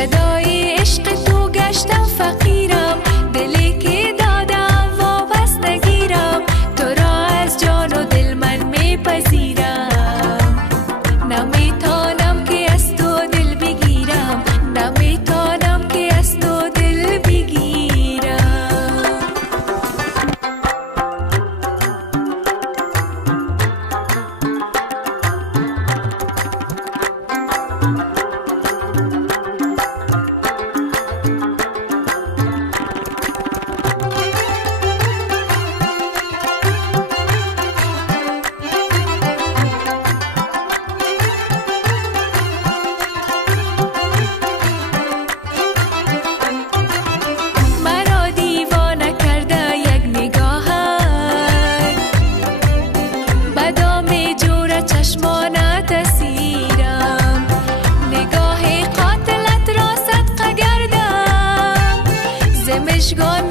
گدای عشق تو گشتم فقیرم، دلی که دادم واپس نگیرم، تو را از جان و دل من میپذیرم. نمیتانم که از تو دل بگیرم، نمیتانم که از تو دل بگیرم. مرا دیوانه کرده یک نگاهت، به دام جور چشمانت اسیرم. نگاه قاتلت را صدقه گردم، ز مژگان